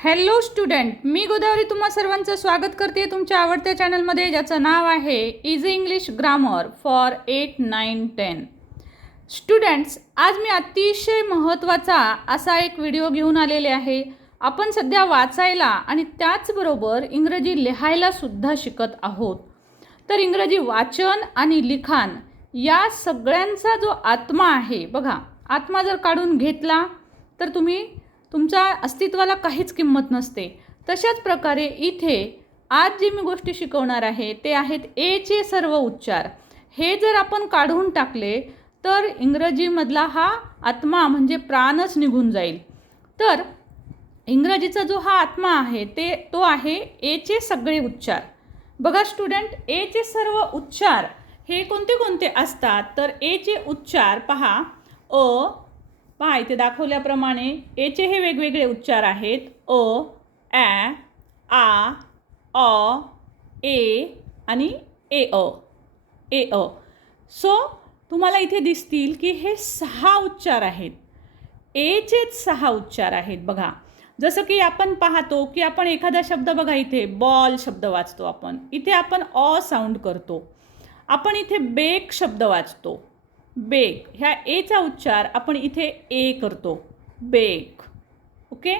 Hello student, मी गोदावरी तुम्हा सर्वांचं स्वागत करते तुमच्या आवडत्या चॅनलमध्ये, ज्याचं नाव आहे easy English grammar for 8, 9, 10. Students, आज मी अतिशय महत्त्वाचा असा एक व्हिडिओ घेऊन आलेले आहे. आपण सध्या वाचायला आणि त्याचबरोबर इंग्रजी लिहायला सुद्धा शिकत आहोत. तर इंग्रजी वाचन आणि लिखाण या सगळ्यांचा जो आत्मा आहे, बघा, आत्मा जर काढून घेतला तर तुमच्या अस्तित्वाला काहीच किंमत नसते. तशाच प्रकारे इथे आज जी मी गोष्टी शिकवणार आहे ते आहेत एचे सर्व उच्चार. हे जर आपण काढून टाकले तर इंग्रजीमधला हा आत्मा म्हणजे प्राणच निघून जाईल. तर इंग्रजीचा जो हा आत्मा आहे तो आहे एचे सगळे उच्चार. बघा स्टुडंट, एचे सर्व उच्चार हे कोणते कोणते असतात तर एचे उच्चार पहा. पहा इथे दाखवल्याप्रमाणे एचे हे वेगवेगळे उच्चार आहेत. ॲ, आ, अ, ए आणि ए अ. सो तुम्हाला इथे दिसतील की हे 6 उच्चार आहेत. एचेच 6 उच्चार आहेत. बघा, जसं की आपण पाहतो की आपण एखादा शब्द, बघा इथे बॉल शब्द वाचतो आपण, इथे आपण अ साऊंड करतो. आपण इथे बेक शब्द वाचतो, बेक ह्या एचा उच्चार आपण इथे ए करतो, बेक. ओके,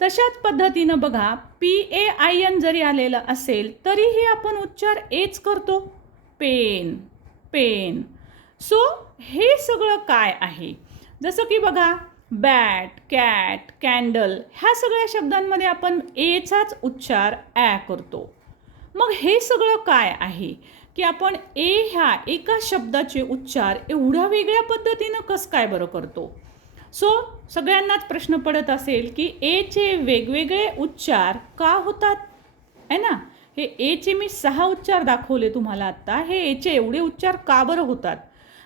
तशाच पद्धतीनं बघा PAIN जरी आलेलं असेल तरीही आपण उच्चार एच करतो, पेन, पेन. सो हे सगळं काय आहे, जसं की बघा बॅट, कॅट, कॅन्डल ह्या सगळ्या शब्दांमध्ये आपण एचाच उच्चार ॲ करतो. मग हे सगळं काय आहे की आपण ए ह्या एका शब्दाचे उच्चार एवढ्या वेगळ्या पद्धतीनं कसं काय बरं करतो. सो सगळ्यांनाच प्रश्न पडत असेल की एचे वेगवेगळे उच्चार का होतात, आहे ना. हे एचे मी 6 उच्चार दाखवले तुम्हाला आत्ता. हे एचे एवढे उच्चार का बरं होतात,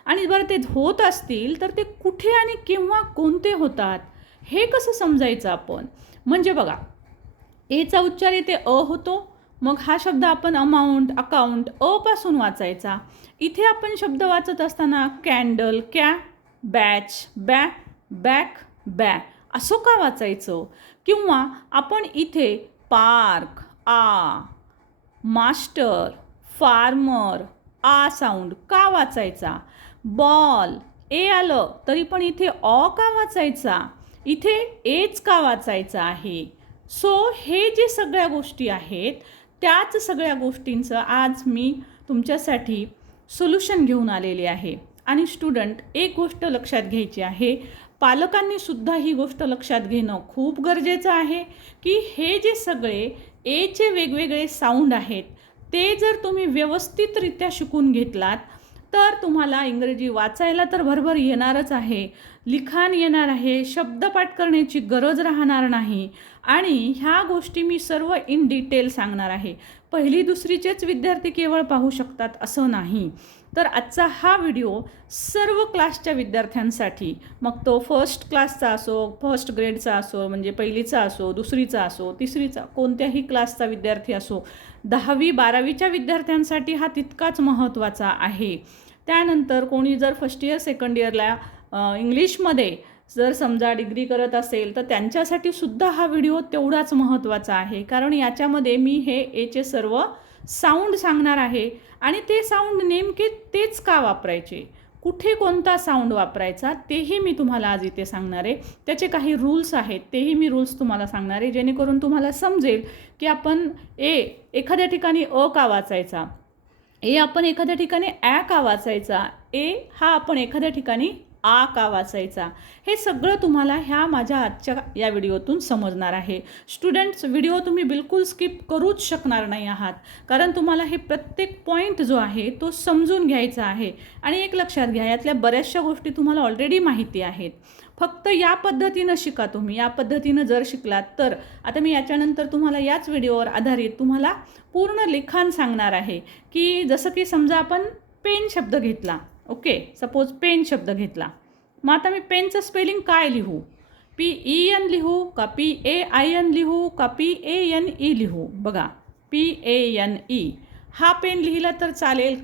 आणि बरं ते होत असतील तर ते कुठे आणि केव्हा कोणते होतात हे कसं समजायचं आपण. म्हणजे बघा, एचा उच्चार इथे अ होतो, मग हा शब्द आपण अमाऊंट, अकाउंट पासून वाचायचा. इथे आपण शब्द वाचत असताना कॅन्डल, कॅ, बॅच, बॅ, बॅक, बॅ असं का वाचायचं. किंवा आपण इथे पार्क, आ, मास्टर, फार्मर आ साऊंड का वाचायचा. बॉल ए आलं तरी पण इथे अ का वाचायचा, इथे एच का वाचायचा आहे. सो हे जे सगळ्या गोष्टी आहेत त्याच सगळ्या गोष्टींचं आज मी तुमच्यासाठी सोल्युशन घेऊन आलेले आहे. आणि स्टुडंट, एक गोष्ट लक्षात घ्यायची आहे, पालकांनी सुद्धा ही गोष्ट लक्षात घेणं खूप गरजेचं आहे की हे जे सगळे एचे वेगवेगळे साऊंड आहेत ते जर तुम्ही व्यवस्थितरित्या शिकून घेतलात तर तुम्हाला इंग्रजी वाचायला तर भरभर येणारच आहे, लिखाण येणार आहे, शब्दपाठ करण्याची गरज राहणार नाही. आणि ह्या गोष्टी मी सर्व इन डिटेल सांगणार आहे. पहिली दुसरीचेच विद्यार्थी केवळ पाहू शकतात असं नाही. तर आजचा हा व्हिडिओ सर्व क्लासच्या विद्यार्थ्यांसाठी, मग तो फर्स्ट क्लासचा असो, फर्स्ट ग्रेडचा असो, म्हणजे पहिलीचा असो, दुसरीचा असो, तिसरीचा, कोणत्याही क्लासचा विद्यार्थी असो, 10वी 12वीच्या विद्यार्थ्यांसाठी हा तितकाच महत्त्वाचा आहे. त्यानंतर कोणी जर फर्स्ट इयर सेकंड इयरला इंग्लिशमध्ये जर समजा डिग्री करत असेल तर त्यांच्यासाठी सुद्धा हा व्हिडिओ तेवढाच महत्त्वाचा आहे. कारण याच्यामध्ये मी हे एचे सर्व साऊंड सांगणार आहे आणि ते साऊंड नेमके तेच का वापरायचे, कुठे कोणता साऊंड वापरायचा तेही मी तुम्हाला आज इथे सांगणार आहे. त्याचे काही रूल्स आहेत, तेही मी रूल्स तुम्हाला सांगणार आहे, जेणेकरून तुम्हाला समजेल की आपण एखाद्या ठिकाणी अ का वाचायचा, आपण एखाद्या ठिकाणी ॲ का वाचायचा, हा आपण एखाद्या ठिकाणी आ का वाचायचा. हे सगळं तुम्हाला ह्या माझ्या आजच्या या व्हिडिओतून समजणार आहे. स्टुडंट्स, व्हिडिओ तुम्ही बिलकुल स्किप करूच शकणार नाही आहात, कारण तुम्हाला हे प्रत्येक पॉईंट जो आहे तो समजून घ्यायचा आहे. आणि एक लक्षात घ्या, यातल्या बऱ्याचशा गोष्टी तुम्हाला ऑलरेडी माहिती आहेत, फक्त या पद्धतीनं शिका तुम्ही. या पद्धतीनं जर शिकलात तर आता मी याच्यानंतर तुम्हाला याच व्हिडिओवर आधारित तुम्हाला पूर्ण लिखाण सांगणार आहे. की जसं की समजा आपण पेन शब्द घेतला, ओके, सपोज पेन शब्द घेतला, मग आता मी पेनचं स्पेलिंग काय लिहू, PEN लिहू का PAIN लिहू का PANE लिहू. बघा, PANE हा पेन लिहिला तर चालेल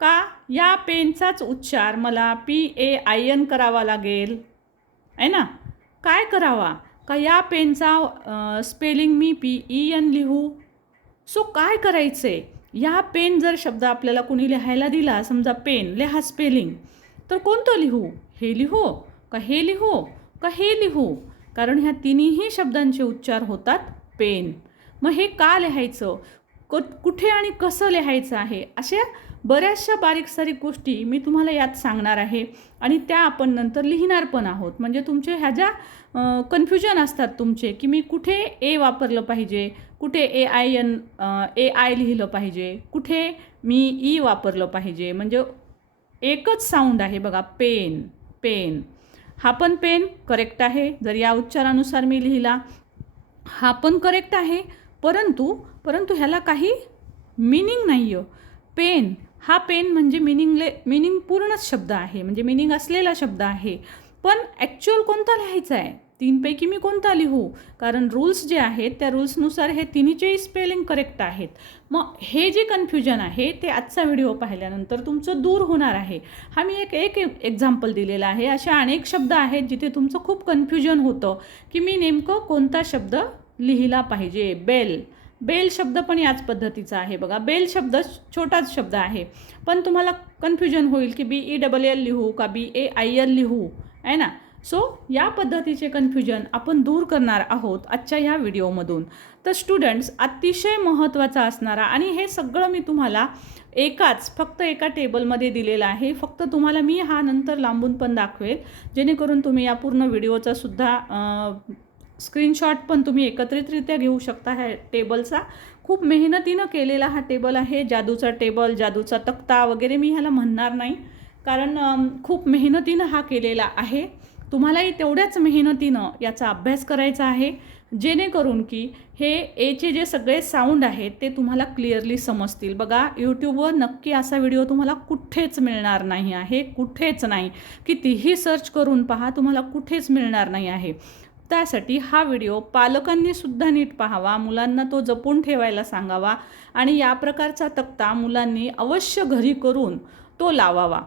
का या पेनचाच उच्चार मला PAIN करावा लागेल, आहे ना. काय करावा, का या पेनचा स्पेलिंग मी PEN लिहू? सो काय करायचं आहे, या पेन जर शब्द आपल्याला कुणी लिहायला दिला, समजा पेन लिहा स्पेलिंग, तर कोणतं लिहू? हे लिहू का हे लिहू का हे लिहू? कारण ह्या तिन्ही शब्दांचे उच्चार होतात पेन. मग हे का लिहायचं, कुठे आणि कसं लिहायचं आहे, अशा बऱ्याचशा बारीक सारीक गोष्टी मी तुम्हाला यात सांगणार आहे आणि त्या आपण नंतर लिहिणार पण आहोत. म्हणजे तुमचे ह्या ज्या कन्फ्युजन असतात तुमचे, की मी कुठे ए वापरलं पाहिजे, कुठे AI लिहिलं पाहिजे, कुठे मी ई वापरलं पाहिजे. म्हणजे एकच साऊंड आहे बघा, पेन पेन. हा पण पेन करेक्ट आहे, जर या उच्चारानुसार मी लिहिला हा पण करेक्ट आहे. परंतु ह्याला काही मीनिंग नाही आहे. पेन हा पेन म्हणजे मीनिंग पूर्णच शब्द आहे, म्हणजे मीनिंग असलेला शब्द आहे. पण ॲक्च्युअल कोणता लिहायचा आहे, तीनपैकी मी कोणता लिहू? कारण रूल्स जे आहेत त्या रूल्सनुसार हे तिन्हीचेही स्पेलिंग करेक्ट आहेत. मग हे जे कन्फ्युजन आहे ते आजचा व्हिडिओ पाहिल्यानंतर तुमचं दूर होणार आहे. हा मी एक एक्झाम्पल दिलेला आहे. अशा अनेक शब्द आहेत जिथे तुमचं खूप कन्फ्युजन होतं की मी नेमकं कोणता शब्द लिहिला पाहिजे. बेल शब्द पण याच पद्धतीचा आहे बघा. बेल शब्द छोटाच शब्द आहे, पण तुम्हाला कन्फ्युजन होईल की BELL लिहू का BAIL लिहू, आहे ना. सो या पद्धतीचे कन्फ्युजन आपण दूर करणार आहोत आजच्या ह्या व्हिडिओमधून. तर स्टुडंट्स, अतिशय महत्त्वाचा असणारा, आणि हे सगळं मी तुम्हाला फक्त एका टेबलमध्ये दिलेलं आहे. फक्त तुम्हाला मी हा नंतर लांबून पण दाखवेल, जेणेकरून तुम्ही या पूर्ण व्हिडिओचा सुद्धा स्क्रीनशॉट पण तुम्ही एकत्रितरित्या घेऊ शकता. ह्या टेबलचा खूप मेहनतीनं केलेला हा टेबल आहे. जादूचा टेबल, जादूचा तक्ता वगैरे मी ह्याला म्हणणार नाही, कारण खूप मेहनतीनं हा केलेला आहे. तुम्हालाही तेवढ्याच मेहनतीनं याचा अभ्यास करायचा आहे, जेणेकरून की हे एचे जे सगळे साऊंड आहेत ते तुम्हाला क्लिअरली समजतील. बघा, यूट्यूबवर नक्की असा व्हिडिओ तुम्हाला कुठेच मिळणार नाही आहे, कुठेच नाही. कितीही सर्च करून पहा, तुम्हाला कुठेच मिळणार नाही आहे. त्यासाठी हा व्हिडिओ पालकांनी सुद्धा नीट पाहावा, मुलांना तो जपून ठेवायला सांगावा आणि या प्रकारचा तक्ता मुलांनी अवश्य घरी करून तो लावावा.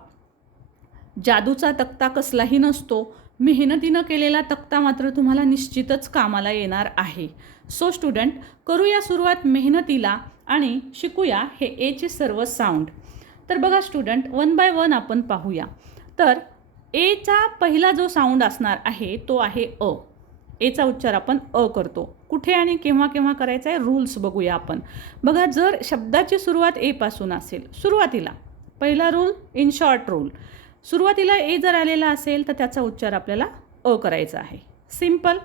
जादूचा तक्ता कसलाही नसतो, मेहनतीनं केलेला तक्ता मात्र तुम्हाला निश्चितच कामाला येणार आहे. सो स्टुडंट, करूया सुरुवात मेहनतीला आणि शिकूया हे एचे सर्व साऊंड. तर बघा स्टुडंट, 1 बाय 1 आपण पाहूया. तर एचा पहिला जो साऊंड असणार आहे तो आहे अ. एचा उच्चार आपण अ करतो. कुठे आणि केव्हा केव्हा करायचा आहे, रूल्स बघूया आपण. बघा, जर शब्दाची सुरुवात ए पासून असेल, सुरुवातीला पहिला रूल, इन शॉर्ट रूल, सुरुवातीला ए जर आलेला असेल तर त्याचा उच्चार आपल्याला अ करायचा आहे. सिम्पल.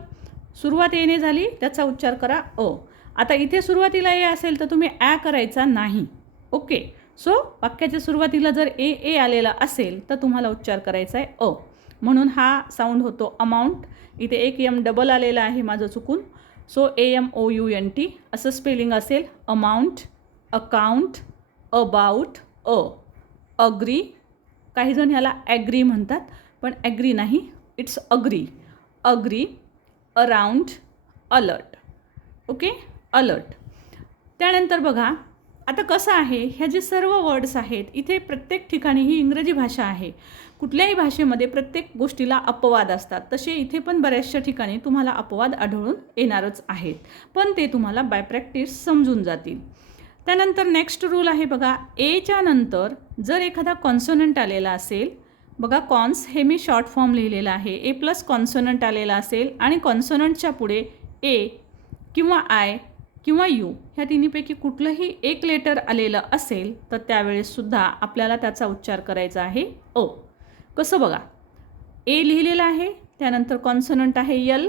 सुरुवात एने झाली, त्याचा उच्चार करा अ. आता इथे सुरुवातीला ए असेल तर तुम्ही ॲ करायचा नाही. ओके. सो वाक्याच्या सुरुवातीला जर ए आलेला असेल तर तुम्हाला उच्चार करायचा आहे अ. म्हणून हा साऊंड होतो अमाऊंट. इथे एक एम डबल आलेला आहे माझं चुकून. सो AMOUNT असं स्पेलिंग असेल. Amount, account, about, agree. काही जण ह्याला ॲग्री म्हणतात, पण ॲग्री नाही, it's agree, around, alert. Okay, alert. त्यानंतर बघा, आता कसं आहे, ह्या जे सर्व वर्ड्स आहेत इथे प्रत्येक ठिकाणी, ही इंग्रजी भाषा आहे, कुठल्याही भाषेमध्ये प्रत्येक गोष्टीला अपवाद असतात. तसे इथे पण बऱ्याचशा ठिकाणी तुम्हाला अपवाद आढळून येणारच आहेत, पण ते तुम्हाला बाय प्रॅक्टिस समजून जातील. त्यानंतर नेक्स्ट रूल आहे बघा, एच्या नंतर जर एखादा कॉन्सोनंट आलेला असेल, बघा कॉन्स हे मी शॉर्ट फॉर्म लिहिलेला आहे, ए प्लस कॉन्सोनंट आलेला असेल आणि कॉन्सोनंटच्या पुढे ए किंवा आय किंवा यू ह्या तिन्हीपैकी कुठलंही एक लेटर आलेलं असेल तर त्यावेळेससुद्धा आपल्याला त्याचा उच्चार करायचा आहे अ. कसं बघा, ए लिहिलेला आहे, त्यानंतर कॉन्सोनंट आहे यल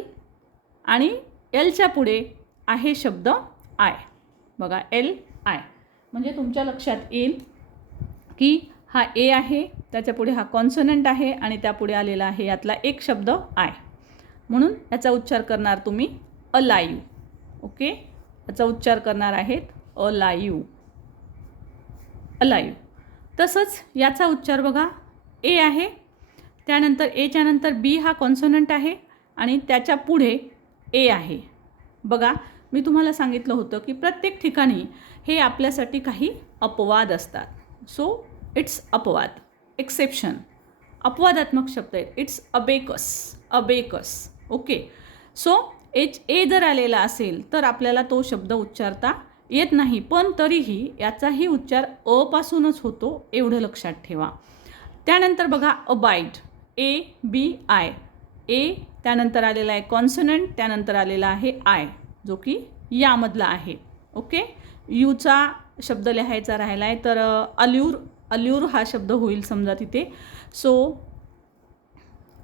आणि एलच्या पुढे आहे शब्द आय. बघा, LI. म्हणजे तुमच्या लक्षात येईल की हा ए आहे, त्याच्या पुढे हा कॉन्सोनंट आहे आणि त्यापुढे आलेला आहे यातला एक शब्द आय. म्हणून याचा उच्चार करणार तुम्ही अलायू. ओके, याचा उच्चार करणार आहेत अलायू. तसंच याचा उच्चार बघा, ए आहे, त्यानंतर एच्या नंतर बी हा कॉन्सोनंट आहे आणि त्याच्या पुढे ए आहे. बघा, मी तुम्हाला सांगितलं होतं की प्रत्येक ठिकाणी हे आपल्यासाठी काही अपवाद असतात. सो इट्स अपवाद, एक्सेप्शन, अपवादात्मक शब्द आहेत. It's abacus. Okay. So HA जर आलेला असेल तर आपल्याला तो शब्द उच्चारता येत नाही, पण तरीही याचाही उच्चार अ पासूनच होतो, एवढं लक्षात ठेवा. त्यानंतर बघा अबाईड, ABI, ए त्यानंतर आलेला आहे कॉन्सनंट, त्यानंतर आलेला आहे आय जो की यामधला आहे. ओके, यूचा शब्द लिहायचा राहिला आहे तर अल्यूर, अल्यूर हा शब्द होईल समजा तिथे. So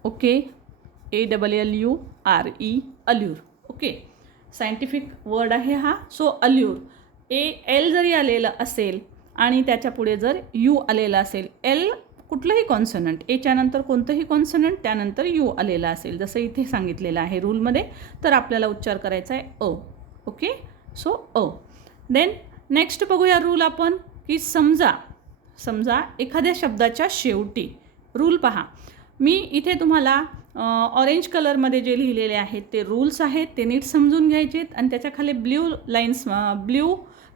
okay, ALLURE, allure. Okay, scientific word आहे हा. सो अल्यूर, AL जरी आलेलं असेल आणि त्याच्या पुढे जर यू आलेला असेल, एल कुठलंही कॉन्सनंट, एच्या नंतर कोणतंही कॉन्सनंट त्यानंतर यू आलेला असेल जसं इथे सांगितलेलं आहे रूलमध्ये, तर आपल्याला उच्चार करायचा आहे अ. ओके, सो अ. देन नेक्स्ट बघूया रूल आपण, की समजा एखाद्या शब्दाच्या शेवटी, रूल पहा. मी इथे तुम्हाला ऑरेंज कलरमध्ये जे लिहिलेले आहेत ते रूल्स आहेत, ते नीट समजून घ्यायचेत आणि त्याच्याखाली ब्ल्यू लाईन्स, ब्ल्यू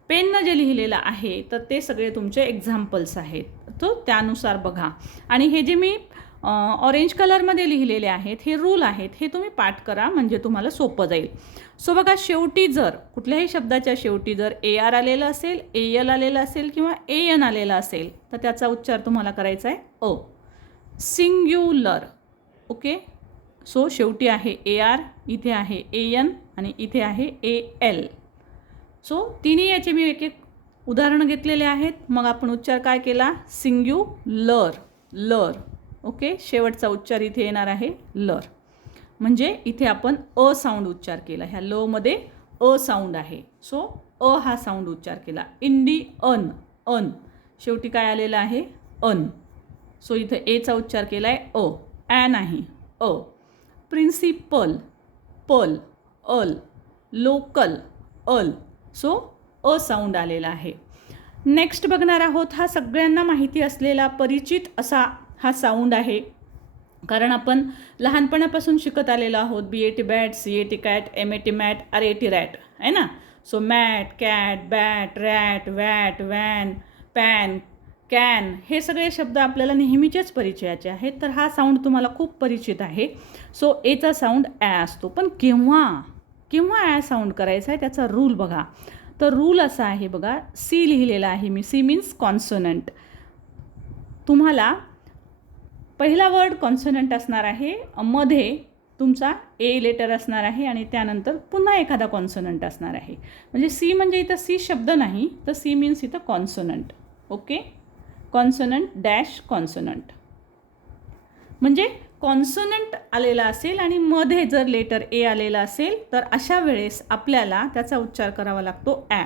पेननं जे लिहिलेलं आहे तर ते सगळे तुमचे एक्झाम्पल्स आहेत, तो त्यानुसार बघा. आणि हे जे मी ऑरेंज कलरमध्ये लिहिलेले आहेत हे रूल आहेत, हे तुम्ही पाठ करा म्हणजे तुम्हाला सोपं जाईल. सो बघा, शेवटी जर कुठल्याही शब्दाच्या शेवटी जर AR आलेलं असेल, AL आलेलं असेल किंवा AN आलेलं असेल तर त्याचा उच्चार तुम्हाला करायचा आहे अ, सिंग्युलर. ओके, सो शेवटी आहे AR, इथे आहे AN आणि इथे आहे AL. सो तिन्ही याचे मी एक एक उदाहरणं घेतलेले आहेत. मग आपण उच्चार काय केला, सिंग्युलर, लर. ओके, शेवटचा उच्चार इथे येणार आहे लर, म्हणजे इथे आपण अ साऊंड उच्चार केला. ह्या ल मध्ये अ साऊंड आहे, सो अ हा साऊंड उच्चार केला. इंडियन, अन, शेवटी काय आलेलं आहे अन, सो इथं एचा उच्चार केला आहे अ, ॲ नाही अ. प्रिन्सिपल, पल, अल. Local, Al, so a sound आलेला आहे. नेक्स्ट बघणार आहोत, हा सगळ्यांना माहिती असलेला परिचित असा हा साऊंड आहे, कारण आपण लहानपणापासून शिकत आलेलो आहोत. BAT bat, CAT cat, MAT mat, RAT rat आहे ना. So mat, cat, bat, rat, vat, van, pan, can, हे सगळे शब्द आपल्याला नेहमीचेच परिचयाचे आहेत, तर हा साऊंड तुम्हाला खूप परिचित आहे. सो एचा साऊंड ॲ असतो, पण केव्हा ॲ साऊंड करायचा आहे त्याचा रूल बघा. तर रूल असा आहे बघा, सी लिहिलेला आहे मी, सी मीन्स कॉन्सोनंट. तुम्हाला पहिला वर्ड कॉन्सोनंट असणार आहे, मध्ये तुमचा ए लेटर असणार आहे आणि त्यानंतर पुन्हा एखादा कॉन्सोनंट असणार आहे. म्हणजे सी म्हणजे इथं सी शब्द नाही, तर सी मीन्स इथं consonant. Okay, consonant dash consonant, म्हणजे कॉन्सोनंट आलेला असेल आणि मध्ये जर लेटर ए आलेला असेल तर अशा वेळेस आपल्याला त्याचा उच्चार करावा लागतो ॲ.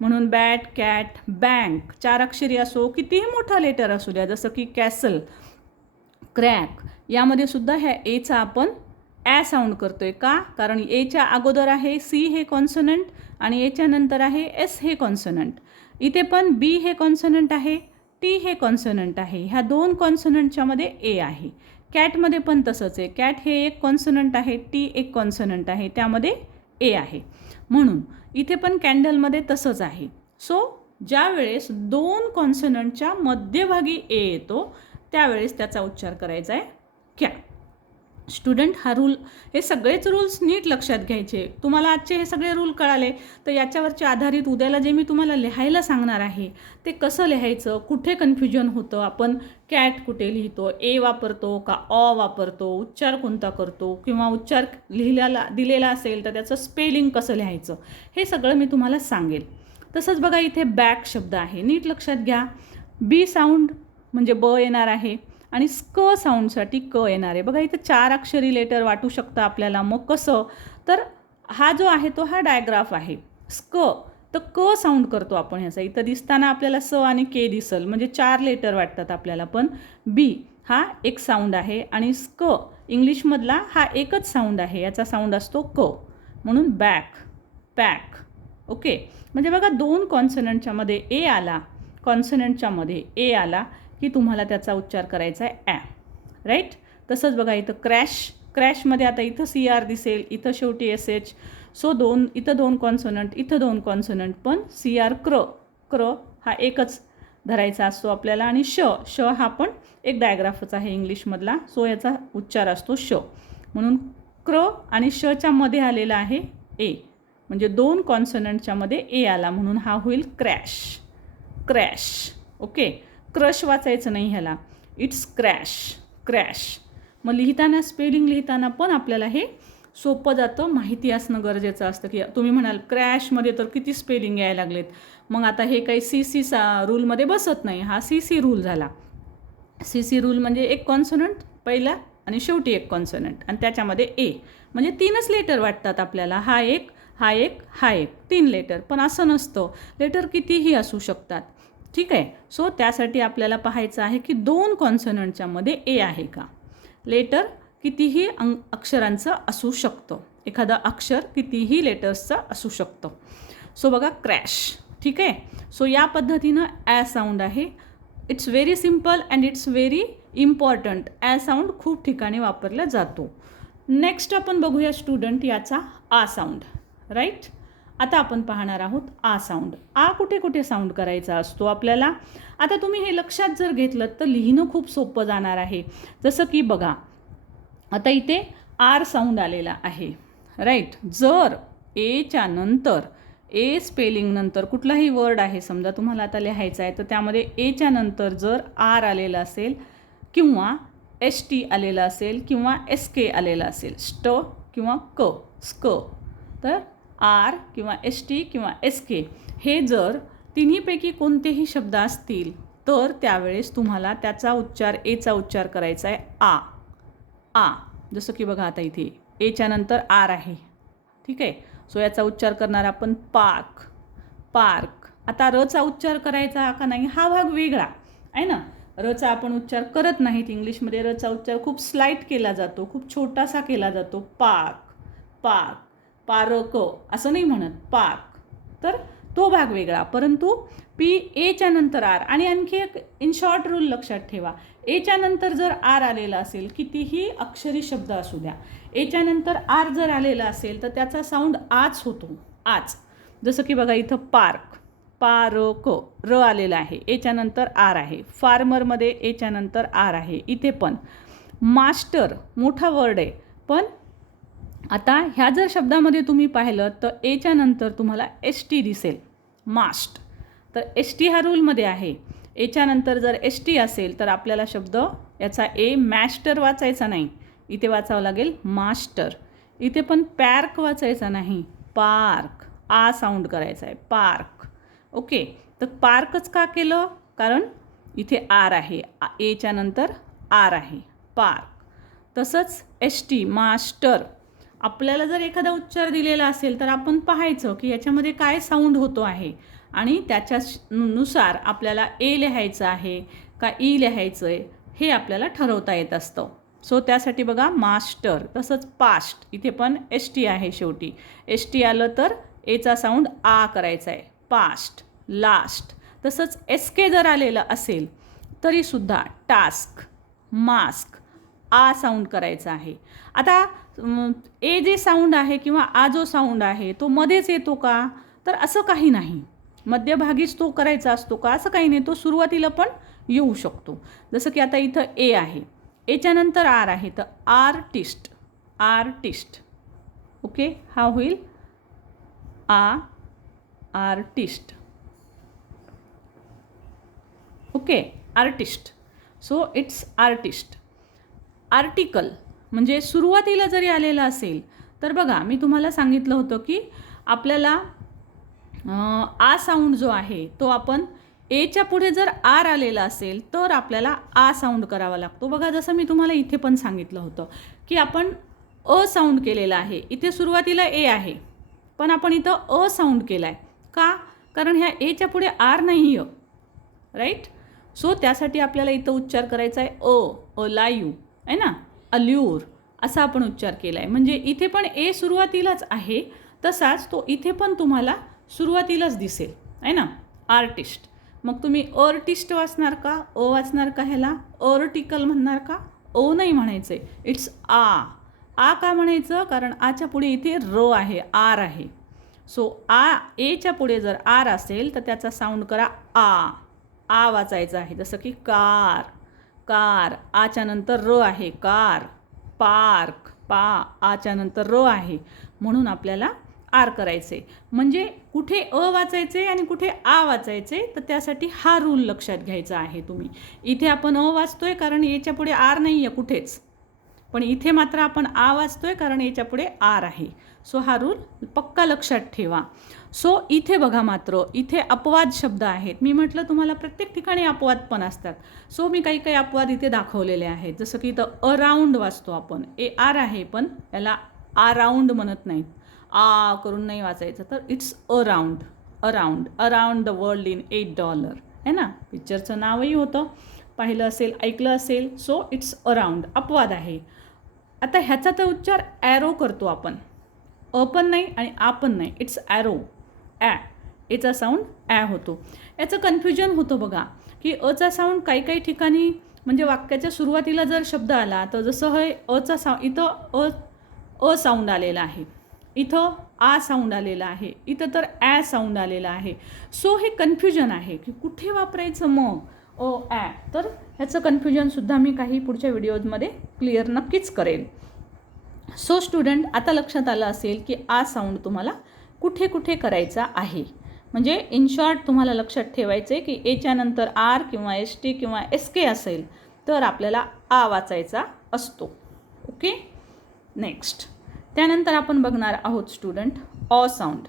म्हणून बॅट, कॅट, बँक, 4 अक्षरी असो, कितीही मोठा लेटर असू द्या, जसं की कॅसल, क्रॅक, यामध्ये सुद्धा ह्या एचा आपण ॲ साऊंड करतोय. का? कारण एच्या अगोदर आहे सी हे कॉन्सोनंट आणि एच्या नंतर आहे एस हे कॉन्सोनंट. इथे पण बी हे कॉन्सोनंट आहे, टी हे कॉन्सोनंट आहे. ह्या 2 कॉन्सोनंटच्या मध्ये ए आहे. कॅटमध्ये पण तसंच आहे, कॅट हे एक कॉन्सोनंट आहे, टी एक कॉन्सोनंट आहे, त्यामध्ये ए आहे. म्हणून इथे पण कॅन्डलमध्ये तसंच आहे. सो ज्या वेळेस 2 कॉन्सोनंटच्या मध्यभागी ए येतो त्यावेळेस त्याचा उच्चार करायचा आहे क्या. स्टुडंट, हा रूल, हे सगळेच रूल्स नीट लक्षात घ्यायचे. तुम्हाला आजचे हे सगळे रूल कळाले तर याच्यावरचे आधारित उद्याला जे मी तुम्हाला लिहायला सांगणार आहे ते कसं लिहायचं, कुठे कन्फ्युजन होतं, आपण कॅट कुठे लिहितो, ए वापरतो का ऑ वापरतो, उच्चार कोणता करतो, किंवा उच्चार दिलेला असेल तर त्याचं स्पेलिंग कसं लिहायचं, हे सगळं मी तुम्हाला सांगेल. तसंच बघा, इथे बॅक शब्द आहे, नीट लक्षात घ्या. बी साऊंड म्हणजे ब येणार आहे आणि स्क साऊंडसाठी क येणार आहे. बघा इथं 4 अक्षरी लेटर वाटू शकतं आपल्याला. मग कसं, तर हा जो आहे तो हा डायग्राफ आहे. स्क तर क साऊंड करतो आपण ह्याचा. इथं दिसताना आपल्याला स आणि के दिसल, म्हणजे 4 लेटर वाटतात आपल्याला. पण बी हा एक साऊंड आहे आणि स्क इंग्लिशमधला हा एकच साऊंड आहे, याचा साऊंड असतो क. म्हणून बॅक, पॅक. ओके, म्हणजे बघा 2 कॉन्सोनंटच्या मध्ये ए आला, कॉन्सोनंटच्या मध्ये ए आला की तुम्हाला त्याचा उच्चार करायचा आहे ॲ. राईट. तसंच बघा इथं क्रॅश, क्रॅशमध्ये आता इथं CR दिसेल, इथं शेवटी SH. सो इथं 2 कॉन्सोनंट, इथं 2 कॉन्सोनंट, पण CR क्र हा एकच धरायचा असतो आपल्याला. आणि श हा पण एक डायग्राफच आहे इंग्लिशमधला, सो याचा उच्चार असतो श. म्हणून क्र आणि शच्या मध्ये आलेला आहे ए, म्हणजे 2 कॉन्सनंटच्या मध्ये ए आला म्हणून हा होईल क्रॅश. क्रॅश. ओके, क्रश वाचायचं नाही ह्याला, इट्स क्रॅश. क्रॅश. मग लिहिताना स्पेलिंग लिहिताना पण आपल्याला हे सोपं जातं, माहिती असणं गरजेचं असतं. की तुम्ही म्हणाल क्रॅशमध्ये तर किती स्पेलिंग यायला लागलेत, मग आता हे काही CC रूलमध्ये बसत नाही. हा CC रूल झाला. CC रूल म्हणजे एक कॉन्सोनंट पहिला आणि शेवटी एक कॉन्सोनंट आणि त्याच्यामध्ये ए, म्हणजे 3च लेटर वाटतात आपल्याला. हा एक, हा एक, हा एक, 3 लेटर. पण असं नसतं, लेटर कितीही असू शकतात. ठीक आहे. सो त्यासाठी आपल्याला पाहायचं आहे की 2 कॉन्सोनंटच्या मध्ये ए आहे का. लेटर कितीही अक्षरांचं असू शकतं, एखादं अक्षर कितीही लेटर्सचं असू शकतं. सो बघा क्रॅश. ठीक आहे. सो या पद्धतीनं ॲ साऊंड आहे. It's very simple and it's very important. Uh sound खूप ठिकाणी वापरला जातो. नेक्स्ट आपण बघूया स्टुडंट याचा आ साऊंड. राईट. आता आपण पाहणार आहोत आ साऊंड. आ कुठे कुठे साऊंड करायचा असतो आपल्याला. आता तुम्ही हे लक्षात जर घेतलं तर लिहिणं खूप सोपं जाणार आहे. जसं की बघा, आता इथे आर साऊंड आलेला आहे. राईट. जर एच्या नंतर, ए स्पेलिंग नंतर कुठलाही वर्ड आहे समजा तुम्हाला आता लिहायचा आहे, तर त्यामध्ये एच्या नंतर जर आर आलेला असेल किंवा ST आलेला असेल किंवा SK आलेला असेल, स्ट किंवा क, स्क, तर आर किंवा ST किंवा SK हे जर तिन्हीपैकी कोणतेही शब्द असतील तर त्यावेळेस तुम्हाला त्याचा उच्चार, एचा उच्चार करायचा आहे आ. आ. जसं की बघा आता इथे एच्या नंतर आर आहे. ठीक आहे. सो याचा उच्चार करणार आपण पार्क. पार्क. आता रचा उच्चार करायचा का नाही हा भाग वेगळा आहे ना. रचा आपण उच्चार करत नाहीत इंग्लिशमध्ये. रचा उच्चार खूप स्लाईट केला जातो, खूप छोटासा केला जातो. पार्क. पार्क. पारक असं नाही म्हणत, पार्क. तर तो भाग वेगळा. परंतु एच्या नंतर आर. आणि आणखी एक इन शॉर्ट रूल लक्षात ठेवा, एच्या नंतर जर आर आलेला असेल, कितीही अक्षरी शब्द असू द्या, एच्या नंतर आर जर आलेला असेल तर त्याचा साऊंड आच होतो. आच. जसं की बघा इथं पार्क, पारक, र आलेला आहे, एच्या नंतर आर आहे. फार्मरमध्ये एच्या नंतर आर आहे. इथे पण मास्टर मोठा वर्ड आहे, पण आता ह्या जर शब्दामध्ये तुम्ही पाहिलं तर एच्या नंतर तुम्हाला ST दिसेल, मास्ट. तर ST हा रूलमध्ये आहे. एच्या नंतर जर ST असेल तर आपल्याला शब्द याचा ए मॅस्टर वाचायचा नाही, इथे वाचावं लागेल मास्टर. इथे पण पॅर्क वाचायचा नाही, पार्क. आ साऊंड करायचा आहे, पार्क. ओके. तर पार्कच का केलं, कारण इथे आर आहे, एच्या नंतर आर आहे, पार्क. तसंच ST मास्टर. आपल्याला जर एखादा उच्चार दिलेला असेल तर आपण पाहायचं की याच्यामध्ये काय साऊंड होतो आहे आणि त्याच्यानुसार आपल्याला ए लिहायचं आहे का ई लिहायचं आहे हे आपल्याला ठरवता येत असतं. सो त्यासाठी बघा मास्टर. तसंच पास्ट. इथे पण ST आहे शेवटी. ST आलं तर एचा साऊंड आ करायचा आहे, पास्ट. लास्ट. तसंच SK जर आलेलं असेल तरीसुद्धा टास्क, मास्क, आ साऊंड करायचा आहे. आता ए जे साऊंड आहे किंवा आ जो साऊंड आहे तो मध्येच येतो का, तर असं काही नाही. मध्यभागीच तो करायचा असतो का, असं काही नाही. तो सुरुवातीला पण येऊ शकतो. जसं की आता इथं ए आहे, एच्या नंतर आर आहे, तर आर्टिस्ट. आर्टिस्ट. ओके. हा होईल artist. Okay. Artist. So it's artist. Article म्हणजे सुरुवातीला जरी आलेलं असेल तर बघा मी तुम्हाला सांगितलं होतं की आपल्याला आ साऊंड जो आहे तो आपण एच्या पुढे जर आर आलेला असेल तर आपल्याला आ साऊंड करावा लागतो. बघा जसं मी तुम्हाला इथे पण सांगितलं होतं की आपण अ साऊंड केलेला आहे. इथे सुरुवातीला ए आहे पण आपण इथं अ साऊंड केला आहे का, कारण ह्या एच्या पुढे आर नाही आहे. राईट. सो त्यासाठी आपल्याला इथं उच्चार करायचा आहे अ लायू आहे ना, अल्यूर असा आपण उच्चार केला आहे. म्हणजे इथे पण ए सुरुवातीलाच आहे, तसाच तो इथे पण तुम्हाला सुरुवातीलाच दिसेल आहे ना, आर्टिस्ट. मग तुम्ही आर्टिस्ट वाचणार का, वाचणार का, ह्याला आर्टिकल म्हणणार का, नाही म्हणायचं आहे. इट्स आ का म्हणायचं, कारण आच्या पुढे इथे र आहे, आर आहे. सो एच्या पुढे जर आर असेल तर त्याचा साऊंड करा आ वाचायचा आहे. जसं की कार. कार. आच्या नंतर र आहे, कार. पार्क. पा, आच्या नंतर र आहे म्हणून आपल्याला आर करायचे. म्हणजे कुठे अ वाचायचे आणि कुठे आ वाचायचे, तर त्यासाठी हा रूल लक्षात घ्यायचा आहे तुम्ही. इथे आपण अ वाचतोय कारण याच्या पुढे आर नाही आहे कुठेच, पण इथे मात्र आपण आ वाचतोय कारण याच्या पुढे आर आहे. सो हा रूल पक्का लक्षात ठेवा. सो इथे बघा, मात्र इथे अपवाद शब्द आहेत. मी म्हटलं तुम्हाला प्रत्येक ठिकाणी अपवाद पण असतात. सो मी काही काही अपवाद इथे दाखवलेले आहेत. जसं की इथं अराउंड वाचतो आपण, ए आर आहे पण याला अराउंड म्हणत नाहीत, आ करून नाही वाचायचं, तर it's around. Around, around the world in $8 आहे ना. पिक्चरचं नावही होतं, पाहिलं असेल, ऐकलं असेल. सो इट्स अराउंड, अपवाद आहे. आता ह्याचा तर उच्चार ॲरो करतो आपण, अ पण नाही आणि आ पण नाही, इट्स ॲरो, ॲ. याचा साऊंड ॲ होतो. याचं कन्फ्युजन होतं बघा, की अचा साऊंड काही काही ठिकाणी म्हणजे वाक्याच्या सुरुवातीला जर शब्द आला तर जसं हे अचा साऊंड, इथं अ साऊंड आलेला आहे, इथं आ साऊंड आलेला आहे, इथं तर ॲ साऊंड आलेला आहे. सो हे कन्फ्युजन आहे की कुठे वापरायचं मग ओ ॲ. तर ह्याचं कन्फ्युजनसुद्धा मी काही पुढच्या व्हिडिओजमध्ये क्लिअर नक्कीच करेल. सो स्टुडंट, आता लक्षात आलं असेल की आ साऊंड तुम्हाला कुठे कुठे करायचा आहे. म्हणजे इन शॉर्ट तुम्हाला लक्षात ठेवायचं आहे की एच्या नंतर आर किंवा एस टी किंवा एस के असेल तर आपल्याला आ वाचायचा असतो. Okay, next. त्यानंतर आपण बघणार आहोत स्टुडंट ऑ साऊंड.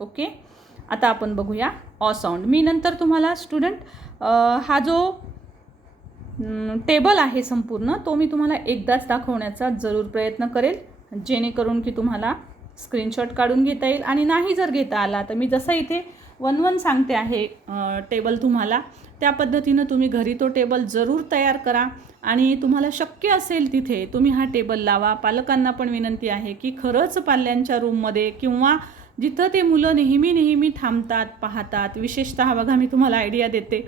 ओके, आता आपण बघूया ऑ साऊंड. मी नंतर तुम्हाला स्टुडंट हा जो टेबल आहे संपूर्ण तो मी तुम्हाला एकदाच दाखवण्याचा जरूर प्रयत्न करेल, जेणेकरून की तुम्हाला स्क्रीनशॉट काढून घेता येईल. आणि नाही जर घेता आला तर मी जसं इथे 1-1 सांगते आहे टेबल तुम्हाला, त्या पद्धतीनं तुम्ही घरी तो टेबल जरूर तयार करा. आणि तुम्हाला शक्य असेल तिथे तुम्ही हा टेबल लावा. पालकांना पण विनंती आहे की खरंच पाल्यांच्या रूममध्ये किंवा जिथं ते मुलं नेहमी थांबतात, पाहतात, विशेषतः बघा मी तुम्हाला आयडिया देते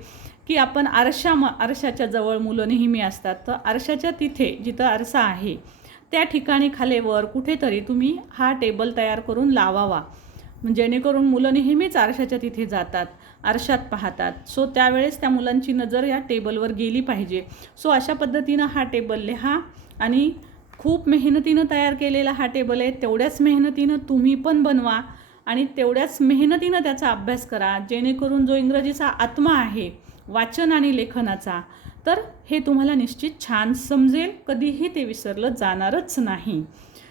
की आपण आरशाच्या जवळ मुलं नेहमी असतात, तर आरशाच्या तिथे जिथं आरसा आहे त्या ठिकाणी खालीवर कुठेतरी तुम्ही हा टेबल तयार करून लावावा, जेणेकरून मुलं नेहमीच आरशाच्या तिथे जातात, आरशात पाहतात. सो त्यावेळेस त्या मुलांची नजर या टेबलवर गेली पाहिजे. सो अशा पद्धतीनं हा टेबल लिहा. आणि खूप मेहनतीनं तयार केलेला हा टेबल आहे, तेवढ्याच मेहनतीनं तुम्ही पण बनवा आणि तेवढ्याच मेहनतीनं त्याचा अभ्यास करा, जेणेकरून जो इंग्रजीचा आत्मा आहे वाचन आणि लेखनाचा, तर हे तुम्हाला निश्चित छान समजेल, कधीही ते विसरलं जाणारच नाही.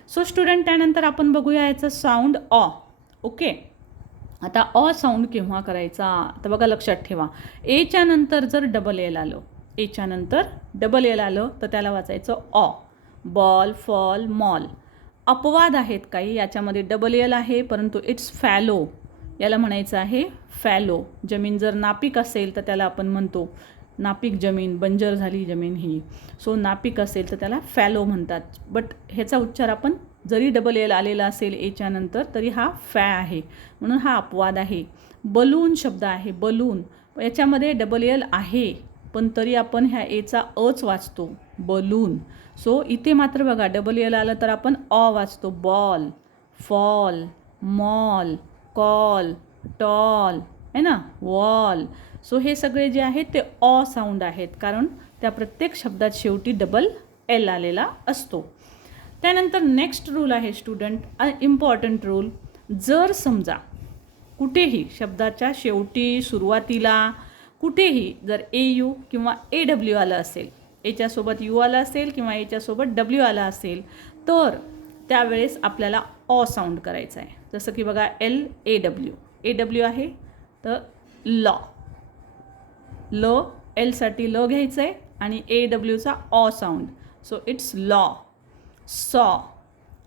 सो स्टुडंट, त्यानंतर आपण बघूया याचं साऊंड ऑ. ओके, आता ऑ साऊंड केव्हा करायचा तर बघा लक्षात ठेवा, एच्या नंतर जर डबल एल आलं, एच्या नंतर डबल एल आलं तर त्याला वाचायचं ऑ. Ball, fall, mall. अपवाद आहेत काही, याच्यामध्ये डबल एल आहे परंतु इट्स फॅलो, याला म्हणायचं आहे फॅलो. जमीन जर नापीक असेल तर त्याला आपण म्हणतो नापीक जमीन, बंजर झाली जमीन ही. सो नापीक असेल तर त्याला फॅलो म्हणतात. बट ह्याचा उच्चार आपण जरी डबल एल आलेला असेल एच्या नंतर तरी हा फॅ आहे, म्हणून हा अपवाद आहे. बलून शब्द आहे, बलून, याच्यामध्ये डबल एल आहे पण तरी आपण ह्या एचा अच वाचतो, बलून. सो इथे मात्र बघा डबल एल आलं तर आपण ऑ वाचतो, ball, fall, mall, call, tall आहे ना, वॉल. सो हे सगळे जे आहेत ते ऑ साऊंड आहेत, कारण त्या प्रत्येक शब्दात शेवटी डबल एल आलेला असतो. त्यानंतर नेक्स्ट रूल आहे स्टुडंट, इम्पॉर्टंट रूल. जर समजा कुठेही शब्दाच्या शेवटी, सुरुवातीला कुठेही जर AU किंवा AW आलं असेल, एच्यासोबत यू आला असेल किंवा एच्यासोबत डब्ल्यू आला असेल, तर त्यावेळेस आपल्याला ऑ साऊंड करायचं आहे. जसं की बघा LAW, AW आहे तर लॉ, ल, एलसाठी ल घ्यायचं आहे आणि AWचा ऑ साऊंड. So it's law. सॉ,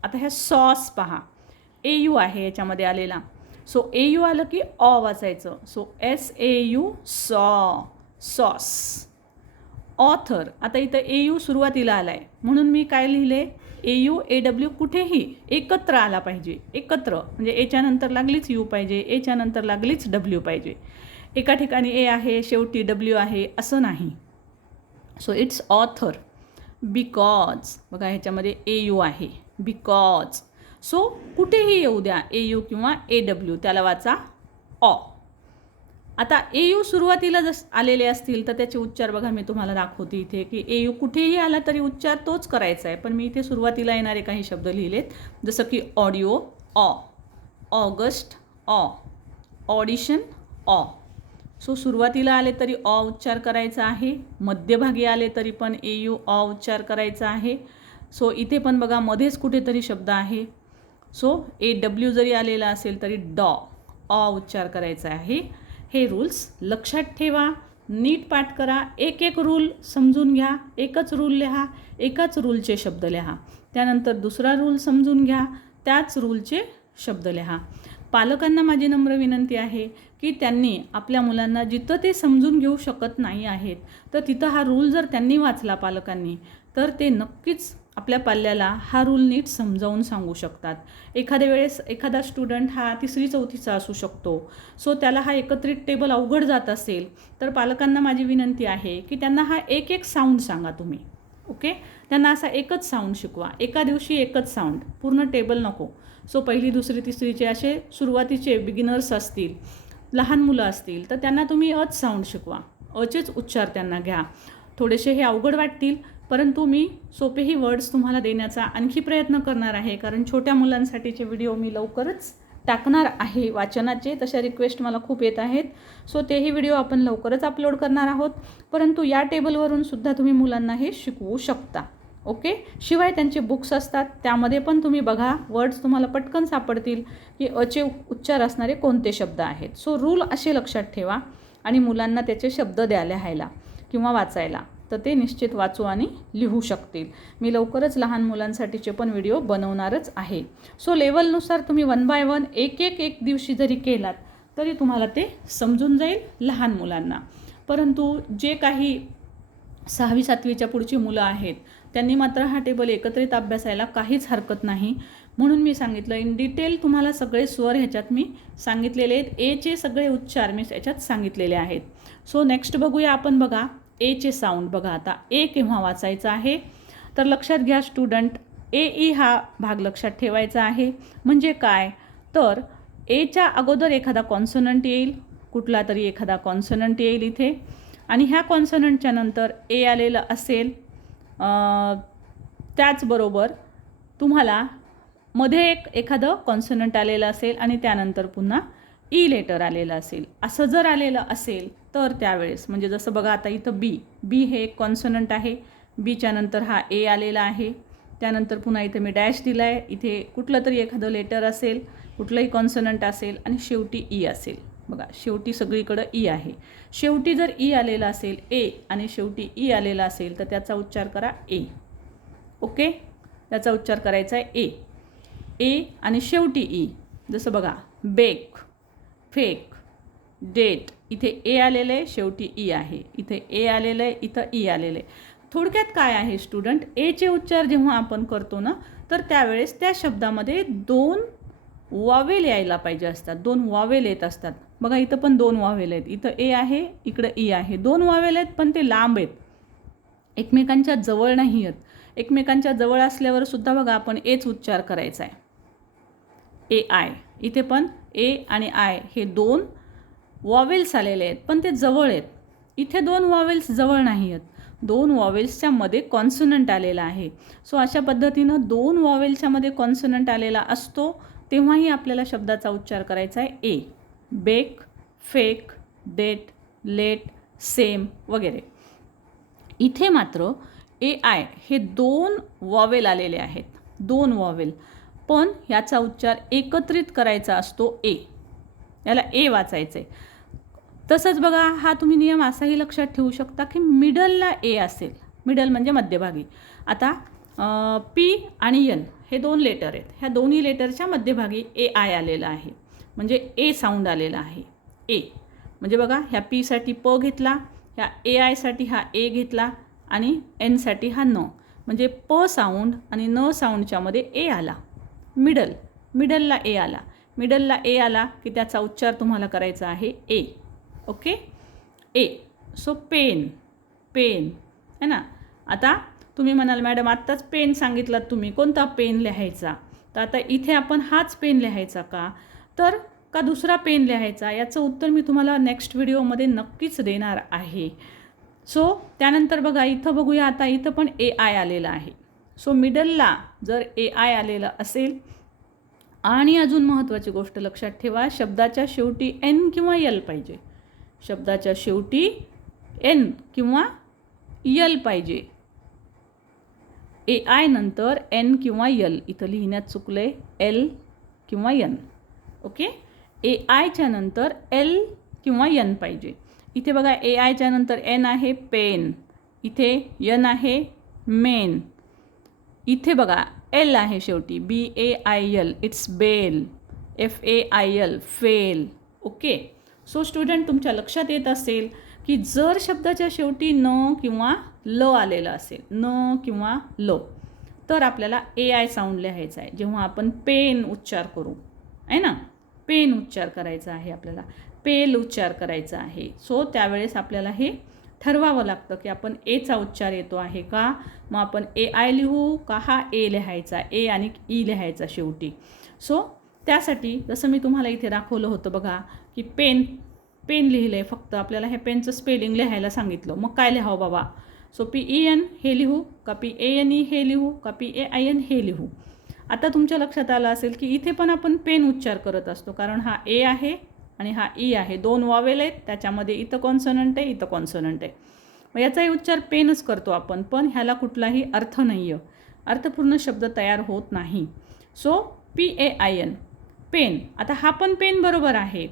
आता ह्या सॉस पहा, AU आहे याच्यामध्ये आलेला. सो AU आलं की ऑ वाचायचं. सो SAU, सॉ, सॉस. ऑथर, आता इथं AU सुरुवातीला आला आहे म्हणून मी काय लिहिले, AU AW कुठेही एकत्र आला पाहिजे, एकत्र, म्हणजे एच्या नंतर लागलीच यू पाहिजे, एच्या नंतर लागलीच W पाहिजे. एका ठिकाणी ए आहे शेवटी W आहे असं नाही. So it's author. बिकॉज, बघा ह्याच्यामध्ये AU आहे, बिकॉज. सो कुठेही येऊ द्या AU किंवा AW, त्याला वाचा ऑ. आता AU सुरुवातीला आलेले असतील तर त्याचे उच्चार बघा मी तुम्हाला दाखवते इथे की AU कुठेही आला तरी उच्चार तोच करायचा आहे. पण मी इथे सुरुवातीला येणारे काही शब्द लिहिलेत, जसं की ऑडिओ ऑ, ऑगस्ट ऑ, ऑडिशन ऑ. सो सुरुवातीला आले तरी ऑ उच्चार करायचा आहे, मध्यभागी आले तरी पण AU ऑ उच्चार करायचा आहे. सो इथे पण बघा मध्येच कुठेतरी शब्द आहे. सो AW जरी आलेला असेल तरी डॉ, ऑ उच्चार करायचा आहे. हे रूल्स लक्षात ठेवा, नीट पाठ करा, एक एक रूल समजून घ्या, एकच रूल लिहा, एकाच रूलचे शब्द लिहा. त्यानंतर दुसरा रूल समजून घ्या, त्याच रूलचे शब्द लिहा. पालकांना माझी नम्र विनंती आहे की त्यांनी आपल्या मुलांना जिथं ते समजून घेऊ शकत नाही आहेत तर तिथं हा रूल जर त्यांनी वाचला पालकांनी तर ते नक्कीच आपल्या पाल्याला हा रूल नीट समजावून सांगू शकतात. एखाद्या वेळेस एखादा स्टुडंट हा 3री-4थीचा असू शकतो. सो त्याला हा एकत्रित टेबल अवघड जात असेल तर पालकांना माझी विनंती आहे की त्यांना हा एक एक साऊंड सांगा तुम्ही. ओके, त्यांना असा एकच साऊंड शिकवा, एका दिवशी एकच साऊंड, पूर्ण टेबल नको. सो 1ली, 2री, 3रीचे असे सुरुवातीचे बिगिनर्स असतील, लहान मुलं असतील तर त्यांना तुम्ही अच साऊंड शिकवा, अचेच उच्चार त्यांना घ्या. थोडेसे हे अवघड वाटतील परंतु मी सोपेही वर्ड्स तुम्हाला देण्याचा आणखी प्रयत्न करणार आहे, कारण छोट्या मुलांसाठीचे व्हिडिओ मी लवकरच टाकणार आहे वाचनाचे. तशा रिक्वेस्ट मला खूप येत आहेत. सो तेही व्हिडिओ आपण लवकरच अपलोड करणार आहोत. परंतु या टेबलवरून सुद्धा तुम्ही मुलांना हे शिकवू शकता. ओके, शिवाय त्यांचे बुक्स असतात त्यामध्ये पण तुम्ही बघा, वर्ड्स तुम्हाला पटकन सापडतील की अचे उच्चार असणारे कोणते शब्द आहेत. सो रूल असे लक्षात ठेवा आणि मुलांना त्याचे शब्द द्या लिहायला किंवा वाचायला, तर ते निश्चित वाचू आणि लिहू शकतील. मी लवकरच लहान मुलांसाठीचे पण व्हिडिओ बनवणारच आहे. सो लेवलनुसार तुम्ही 1 बाय 1 एक दिवशी जरी केलात तरी तुम्हाला ते समजून जाईल लहान मुलांना. परंतु जे काही 6वी-7वीच्या पुढची मुलं आहेत त्यांनी मात्र हा टेबल एकत्रित अभ्यासायला काहीच हरकत नाही. म्हणून मी सांगितलं इन डिटेल तुम्हाला सगळे स्वर ह्याच्यात मी सांगितलेले आहेत. एचे सगळे उच्चार मी याच्यात सांगितलेले आहेत. सो नेक्स्ट बघूया आपण. बघा एचे साऊंड बघा. आता ए केव्हा वाचायचा आहे तर लक्षात घ्या स्टुडंट, AE हा भाग लक्षात ठेवायचा आहे. म्हणजे काय तर एच्या अगोदर एखादा कॉन्सोनंट येईल, कुठला तरी एखादा कॉन्सोनंट येईल इथे, आणि ह्या कॉन्सोनंटच्या नंतर ए आलेलं असेल. त्याचबरोबर तुम्हाला मध्ये एखादं कॉन्सोनंट आलेलं असेल आणि त्यानंतर पुन्हा ई लेटर आलेलं असेल. असं जर आलेलं असेल तर त्यावेळेस म्हणजे जसं बघा आता इथं बी हे एक कॉन्सोनंट आहे. बीच्या नंतर हा ए आलेला आहे. त्यानंतर पुन्हा इथे मी डॅश दिला आहे. इथे कुठलं तरी एखादं लेटर असेल, कुठलंही कॉन्सोनंट असेल आणि शेवटी ई असेल. बघा शेवटी सगळीकडं ई आहे. शेवटी जर ई आलेला असेल ए आणि शेवटी ई आलेला असेल तर त्याचा उच्चार करा ए. ओके, त्याचा उच्चार करायचा आहे ए आणि शेवटी ई. जसं बघा बेक, फेक, डेट, इथे ए आलेलं आहे, शेवटी ई आहे. इथे ए आलेलं आहे, इथं ई आलेलं आहे. थोडक्यात काय आहे स्टुडंट, एचे उच्चार जेव्हा आपण करतो ना तर त्यावेळेस त्या शब्दामध्ये 2 वावेल यायला पाहिजे असतात. 2 वावेल येत असतात. बघा इथं पण 2 वावेल आहेत. इथं ए आहे, इकडं ई आहे. 2 वावेल आहेत पण ते लांब आहेत, एकमेकांच्या जवळ नाही आहेत. एकमेकांच्या जवळ असल्यावर सुद्धा बघा आपण एच उच्चार करायचा आहे. ए आय, इथे पण ए आणि आय हे 2 वॉवेल्स आलेले आहेत पण ते जवळ आहेत. इथे 2 वॉवेल्स जवळ नाही आहेत, 2 वॉवेल्सच्या मध्ये कॉन्सोनंट आलेला आहे. सो अशा पद्धतीनं 2 वॉवेल्सच्या मध्ये कॉन्सोनंट आलेला असतो तेव्हाही आपल्याला शब्दाचा उच्चार करायचा आहे ए. Bake, fake, date, late, same वगैरे. इथे मात्र ए आय हे 2 वॉवेल आलेले आहेत, 2 वॉवेल, पण याचा उच्चार एकत्रित करायचा असतो ए. याला ए वाचायचं आहे. तसंच बघा हा तुम्ही नियम असाही लक्षात ठेवू शकता की मिडलला ए असेल. मिडल म्हणजे मध्यभागी. आता पी आणि एन हे 2 लेटर आहेत. ह्या दोन्ही लेटरच्या मध्यभागी ए आय आलेला आहे म्हणजे ए साऊंड आलेला आहे. ए म्हणजे बघा ह्या पीसाठी प घेतला, ह्या ए आयसाठी हा ए घेतला आणि एनसाठी हा न, म्हणजे प साऊंड आणि न साऊंडच्या मध्ये ए आला. मिडलला ए आला. मिडलला ए आला की त्याचा उच्चार तुम्हाला करायचा आहे ए. ओके, ए. सो पेन है ना. आता तुम्ही म्हणाल मॅडम आत्ताच पेन सांगितलात तुम्ही, कोणता पेन लिहायचा, तर आता इथे आपण हाच पेन लिहायचा का, तर का दुसरा पेन लिहायचा, याचं उत्तर मी तुम्हाला नेक्स्ट व्हिडिओमध्ये नक्कीच देणार आहे. सो त्यानंतर बघा इथं बघूया, आता इथं पण AI आलेलं आहे. सो मिडलला जर AI आलेलं असेल, आणि अजून महत्त्वाची गोष्ट लक्षात ठेवा, शब्दाच्या शेवटी N किंवा L पाहिजे. शब्दाच्या शेवटी N किंवा L पाहिजे. AI नंतर N किंवा L, इथं लिहिण्यात चुकले, L किंवा N. ओके, AIच्या नंतर L किंवा N पाहिजे. इथे बघा AIच्या नंतर N आहे पेन, इथे N आहे मेन, इथे बघा L आहे शेवटी BAIL, it's bail, FAIL fail. Okay, so student तुमच्या लक्षात येत असेल की जर शब्दाच्या शेवटी न किंवा ल आलेलं असेल, न किंवा ल, तर आपल्याला AI साऊंड लिहायचा आहे. जेव्हा आपण पेन उच्चार करू, आहे ना, पेन उच्चार करायचा आहे आपल्याला, पेल उच्चार करायचा आहे. सो त्यावेळेस आपल्याला हे ठरवावं लागतं की आपण एचा उच्चार येतो आहे का, मग आपण AI लिहू का हा ए लिहायचा, ए आणि ई लिहायचा शेवटी. सो त्यासाठी जसं मी तुम्हाला इथे दाखवलं होतं बघा की पेन लिहिलं आहे, फक्त आपल्याला हे पेनचं स्पेलिंग लिहायला सांगितलं. मग काय लिहावं बाबा, सो PEN हे लिहू का PANE हे लिहू का PAIN हे लिहू. आता तुमच्या लक्षात आलं असेल की इथे पण आपण पेन उच्चार करत असतो, कारण हा ए आहे आणि हा ई आहे, दोन वावेल आहेत, त्याच्यामध्ये इथं कॉन्सोनंट आहे, इथं कॉन्सोनंट आहे. मग याचाही उच्चार पेनच करतो आपण, पण ह्याला कुठलाही अर्थ नाही आहे, अर्थपूर्ण शब्द तयार होत नाही. So PAIN pain. आता हा पण पेन बरोबर आहे,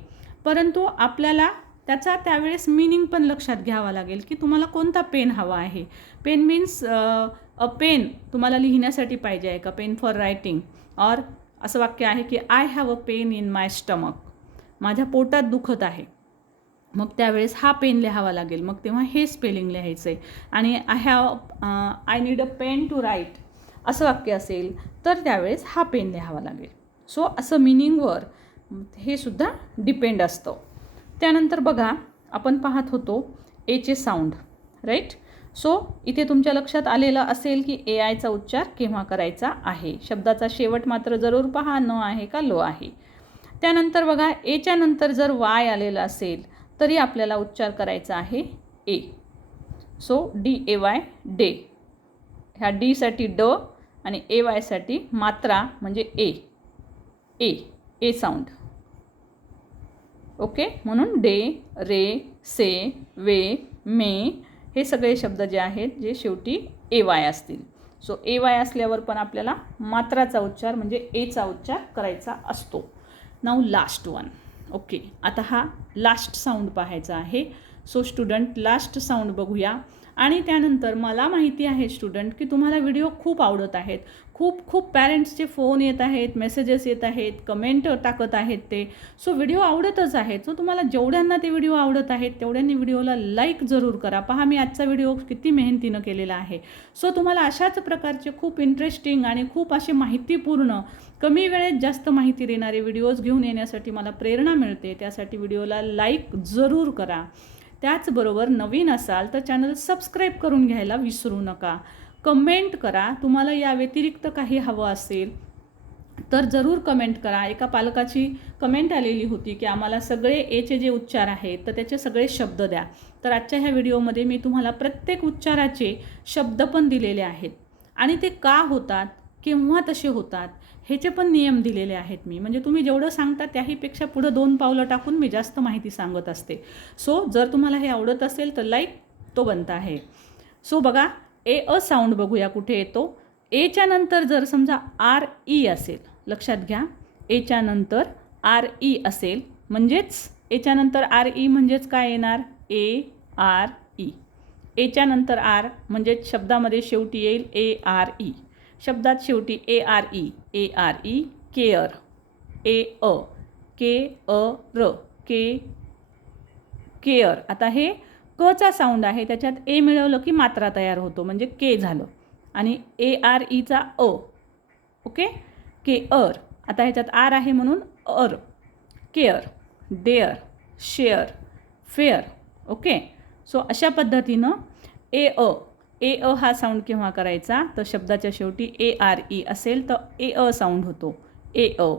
परंतु आपल्याला त्याचा त्यावेळेस मीनिंग पण लक्षात घ्यावा लागेल की तुम्हाला कोणता पेन हवा आहे. पेन मीन्स अ पेन तुम्हाला लिहिण्यासाठी पाहिजे आहे का, पेन फॉर रायटिंग, और असं वाक्य आहे की I have a pain in my stomach, माझ्या पोटात दुखत आहे, मग त्यावेळेस हा पेन लिहावा लागेल, मग तेव्हा हे स्पेलिंग लिहायचं आहे. आणि I need a pen to write असं वाक्य असेल तर त्यावेळेस हा पेन लिहावा लागेल. सो असं मिनिंगवर हे सुद्धा डिपेंड असतं. त्यानंतर बघा आपण पाहत होतो एचे साऊंड, राईट. सो इथे तुमच्या लक्षात आलेलं असेल की AIचा उच्चार केव्हा करायचा आहे. शब्दाचा शेवट मात्र जरूर पहा, न आहे का लो आहे. त्यानंतर बघा एच्या नंतर जर Y आलेलं असेल तरी आपल्याला उच्चार करायचा आहे ए. सो DAY डे, ह्या डीसाठी ड आणि AY साठी मात्रा म्हणजे ए साऊंड. ओके, म्हणून डे, रे, से, वे, मे हे सगळे शब्द जे आहेत जे शेवटी AY असतील. सो AY असल्यावर पण आपल्याला मात्राचा उच्चार म्हणजे एचा उच्चार करायचा असतो. Now last one. ओके, आता हा लास्ट साऊंड पाहायचा आहे. सो स्टुडंट लास्ट साऊंड बघूया. आणि त्यानंतर मला माहिती आहे स्टुडंट की तुम्हाला व्हिडिओ खूप आवडत आहेत, खूप पॅरेंट्सचे फोन येत आहेत, मेसेजेस येत आहेत, कमेंट टाकत आहेत ते. सो व्हिडिओ आवडतच आहेत. सो तुम्हाला जेवढ्यांना ते व्हिडिओ आवडत आहेत तेवढ्यांनी व्हिडिओला लाईक जरूर करा. पहा मी आजचा व्हिडिओ किती मेहनतीनं केलेला आहे. सो तुम्हाला अशाच प्रकारचे खूप इंटरेस्टिंग आणि खूप असे माहितीपूर्ण, कमी वेळेत जास्त माहिती देणारे व्हिडिओज घेऊन येण्यासाठी मला प्रेरणा मिळते. त्यासाठी व्हिडिओला लाईक जरूर करा. त्याचबरोबर नवीन असाल तर चॅनल सबस्क्राईब करून घ्यायला विसरू नका. कमेंट करा, तुम्हाला या व्यतिरिक्त काही हवं असेल तर जरूर कमेंट करा. एका पालकाची कमेंट आलेली होती की आम्हाला सगळे एचे जे उच्चार आहेत तर त्याचे सगळे शब्द द्या. तर आजच्या ह्या व्हिडिओमध्ये मी तुम्हाला प्रत्येक उच्चाराचे शब्द पण दिलेले आहेत आणि ते का होतात, केव्हा तसे होतात ह्याचे पण नियम दिलेले आहेत मी. म्हणजे तुम्ही जेवढं सांगता त्याहीपेक्षा पुढं 2 पावलं टाकून मी जास्त माहिती सांगत असते. सो जर तुम्हाला हे आवडत असेल तर लाईक तो बनता आहे. सो बघा अ साऊंड बघूया कुठे येतो. एच्या नंतर जर समजा RE असेल, लक्षात घ्या, एच्या नंतर RE असेल म्हणजेच एच्या नंतर RE म्हणजेच काय येणार, ARE. एच्या नंतर R म्हणजेच शब्दामध्ये शेवटी येईल ARE. शब्दात शेवटी ARE, केअर, KER, केअर. आता हे कचा साऊंड आहे, त्याच्यात ए मिळवलं की मात्रा तयार होतो म्हणजे के झालं. आणि AREचा अ. Okay, care. आता ह्याच्यात आर आहे म्हणून अर. Care, dare, share, fair. Okay, so अशा पद्धतीनं ए अ हा साऊंड केव्हा करायचा तर शब्दाच्या शेवटी ARE असेल तर अ साऊंड होतो, अ.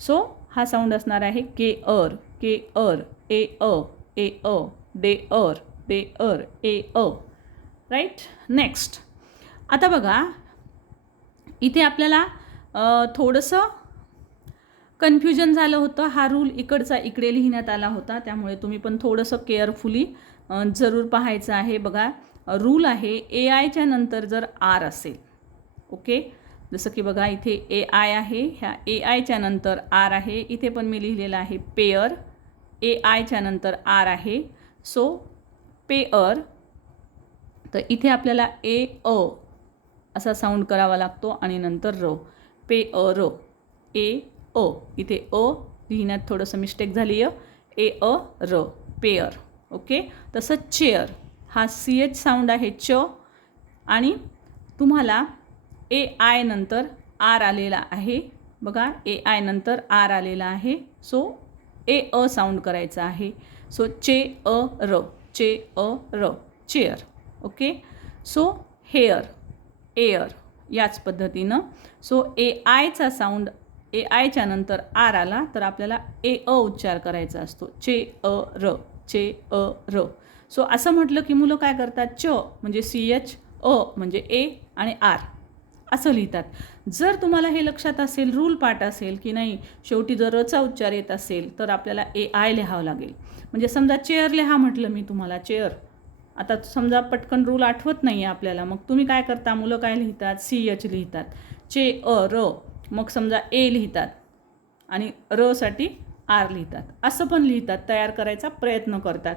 सो हा साऊंड असणार आहे के अर, के अर, ए अ, ए अ, डे अर, डे अर, ए अ. राईट. नेक्स्ट आता बघा इथे आपल्याला थोडंसं कन्फ्युजन झालं होतं. हा रूल इकडचा इकडे लिहिण्यात आला होता, त्यामुळे तुम्ही पण थोडंसं केअरफुली जरूर पाहायचं आहे. बघा रूल आहे ए आयच्या नंतर जर आर असेल, ओके, जसं की बघा इथे ए आय आहे, ह्या ए आयच्या नंतर आर आहे. इथे पण मी लिहिलेलं आहे पेअर, ए आयच्या नंतर आर आहे, सो पेअर. तर इथे आपल्याला ए अ असा साऊंड करावा लागतो आणि नंतर र, पे अ र, ए अ. इथे अ लिहिण्यात थोडंसं मिस्टेक झाली आहे, ए अ र, पेअर. ओके. तसं चेअर हा सी एच साऊंड आहे च, आणि तुम्हाला ए आय नंतर आर आलेला आहे. बघा ए आय नंतर आर आलेला आहे, सो ए अ साऊंड करायचा आहे. सो चे अ र, चे अ र, chair. Okay. So hair, air याच पद्धतीनं. सो ए आयचा साऊंड, ए आयच्या नंतर आर आला तर आपल्याला ए अ उच्चार करायचा असतो, चे अ र, चे अ र. सो असं म्हटलं की मुलं काय करतात, च म्हणजे सी एच, अ म्हणजे ए आणि आर असं लिहितात. जर तुम्हाला हे लक्षात असेल, रूल पाठ असेल की नाही, शेवटी जर रचा उच्चार येत असेल तर आपल्याला ए आय लिहावं लागेल. म्हणजे समजा चेअर लिहा म्हटलं मी तुम्हाला, चेअर. आता समजा पटकन रूल आठवत नाही आहे आपल्याला, मग तुम्ही काय करता, मुलं काय लिहितात, सी एच लिहितात, चे अ र, मग समजा ए लिहितात आणि रसाठी आर लिहितात, असं पण लिहितात, तयार करायचा प्रयत्न करतात.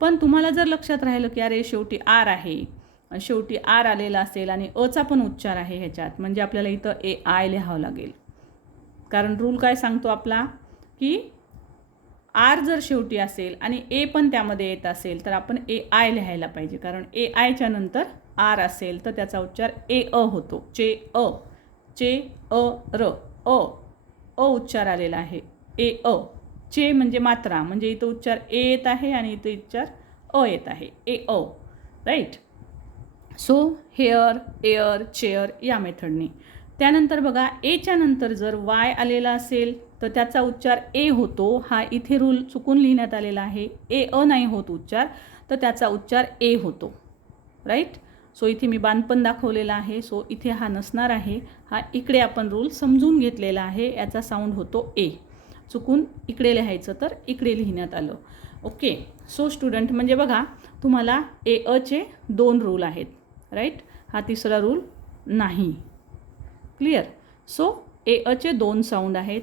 पण तुम्हाला जर लक्षात राहिलं की अरे शेवटी आर आहे, शेवटी आर आलेला असेल आणि अचा पण उच्चार आहे ह्याच्यात, म्हणजे आपल्याला इथं ए आय लिहावं लागेल. कारण रूल काय सांगतो आपला की आर जर शेवटी असेल आणि ए पण त्यामध्ये येत असेल तर आपण ए आय लिहायला पाहिजे. कारण ए आयच्या नंतर आर असेल तर त्याचा उच्चार ए अ होतो, चे अ, चे अ र, अ उच्चार आलेला आहे, ए अ. चे म्हणजे मात्रा, म्हणजे इथं उच्चार ए येत आहे आणि इथं उच्चार अ येत आहे, ए अ. Right. So hair, air, chair या मेथडने. त्यानंतर बघा एच्या नंतर जर वाय आलेला असेल तर त्याचा उच्चार ए होतो. हा इथे रूल चुकून लिहिण्यात आलेला आहे, ए अ नाही होत उच्चार, तर त्याचा उच्चार ए होतो. राईट. सो इथे मी बांधपण दाखवलेला आहे, सो इथे हा नसणार आहे, हा इकडे आपण रूल समजून घेतलेला आहे. याचा साऊंड होतो ए, चुकून इकडे लिहायचं तर इकडे लिहिण्यात आलं. ओके. सो स्टुडंट म्हणजे बघा तुम्हाला ए अचे 2 रूल आहेत. राईट. हा तिसरा रूल नाही. क्लिअर. सो ए अचे 2 साऊंड आहेत,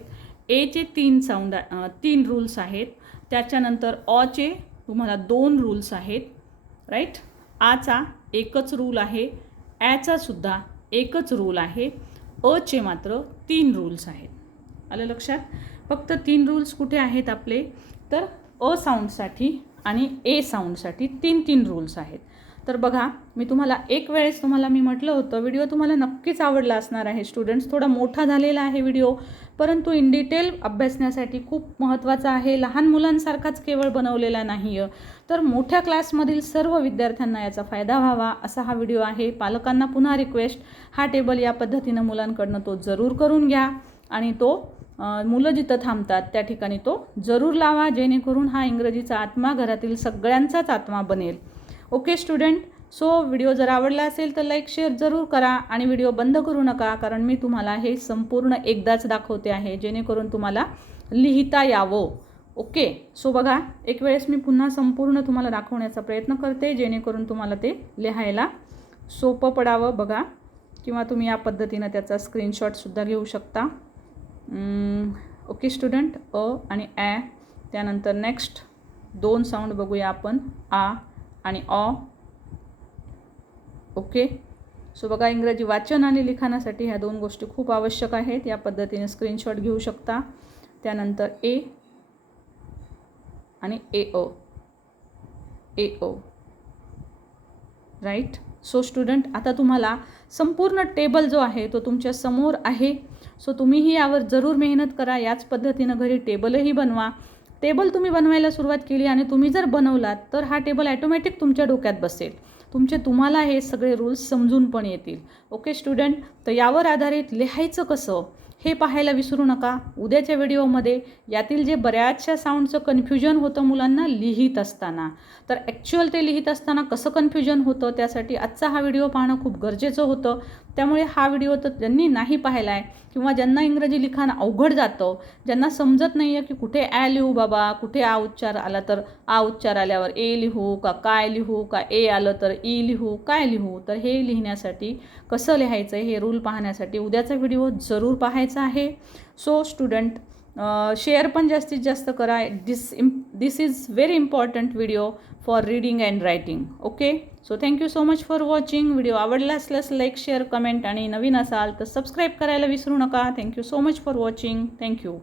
एचे 3 रूल्स आहेत. त्याच्यानंतर अचे तुम्हाला 2 रूल्स आहेत. राईट. आचा एकच रूल आहे, ॲचा सुद्धा एकच रूल आहे, अचे मात्र 3 रूल्स आहेत. आलं लक्षात. फक्त 3 रूल्स कुठे आहेत आपले, तर अ साऊंडसाठी आणि ए साऊंडसाठी 3 रूल्स आहेत. तर बघा मी तुम्हाला एक वेळेस मी म्हटलं होतं, व्हिडिओ तुम्हाला नक्कीच आवडला असणार आहे स्टुडंट्स. थोडा मोठा झालेला आहे व्हिडिओ, परंतु इन डिटेल अभ्यासण्यासाठी खूप महत्त्वाचा आहे. लहान मुलांसारखाच केवळ बनवलेला नाही आहे, तर मोठ्या क्लासमधील सर्व विद्यार्थ्यांना याचा फायदा व्हावा असा हा व्हिडिओ आहे. पालकांना पुन्हा रिक्वेस्ट, हा टेबल या पद्धतीनं मुलांकडनं तो जरूर करून घ्या आणि तो मुलं जिथं थांबतात त्या ठिकाणी तो जरूर लावा, जेणेकरून हा इंग्रजीचा आत्मा घरातील सगळ्यांचाच आत्मा बनेल. Okay student. सो व्हिडिओ जर आवडला असेल तर लाईक शेअर जरूर करा आणि व्हिडिओ बंद करू नका, कारण मी तुम्हाला हे संपूर्ण एकदाच दाखवते आहे, जेणेकरून तुम्हाला लिहिता यावं. ओके. सो बघा एक वेळेस मी पुन्हा संपूर्ण तुम्हाला दाखवण्याचा प्रयत्न करते, जेणेकरून तुम्हाला ते लिहायला सोपं पडावं. बघा, किंवा तुम्ही या पद्धतीनं त्याचा स्क्रीनशॉटसुद्धा घेऊ शकता. Okay student. अ आणि ॲ. त्यानंतर नेक्स्ट 2 साऊंड बघूया आपण, आ आणि ऑ. ओके. सो बघा इंग्रजी वाचन आणि लिखाणासाठी ह्या 2 गोष्टी खूप आवश्यक आहेत. या पद्धतीने स्क्रीनशॉट घेऊ शकता. त्यानंतर ए आणि ए अ, ए अ. राईट. सो स्टुडंट आता तुम्हाला संपूर्ण टेबल जो आहे तो तुमच्या समोर आहे. सो तुम्हीही यावर जरूर मेहनत करा. याच पद्धतीनं घरी टेबलही बनवा. टेबल तुम्ही बनवायला सुरुवात केली आणि तुम्ही जर बनवलात तर हा टेबल ॲटोमॅटिक तुमच्या डोक्यात बसेल. तुम्हाला हे सगळे रूल्स समजून पण येतील. Okay student. तर यावर आधारित लिहायचं कसं हे पाहायला विसरू नका. उद्याच्या व्हिडिओमध्ये यातील जे बऱ्याचशा साऊंडचं कन्फ्युजन होतं मुलांना लिहित असताना, तर ॲक्च्युअल ते लिहित असताना कसं कन्फ्युजन होतं त्यासाठी आजचा हा व्हिडिओ पाहणं खूप गरजेचं होतं. त्यामुळे हा व्हिडिओ तर ज्यांनी नाही पाहिला आहे किंवा ज्यांना इंग्रजी लिखाण अवघड जातं, ज्यांना समजत नाही आहे की कुठे ॲ लिहू बाबा, कुठे आ उच्चार आला तर आ उच्चार आल्यावर ए लिहू का काय लिहू, का ए आलं तर ई लिहू, काय लिहू, तर हे लिहिण्यासाठी कसं लिहायचं हे रूल पाहण्यासाठी उद्याचा व्हिडिओ जरूर पाहायचा आहे. सो स्टुडंट शेअर पण जास्तीत जास्त करा. This is very important video for reading and writing. Okay, so thank you so much for watching. Video आवडला असल्यास लाईक, शेअर, कमेंट आणि नवीन असाल तर सबस्क्राईब करायला विसरू नका. Thank you so much for watching. Thank you.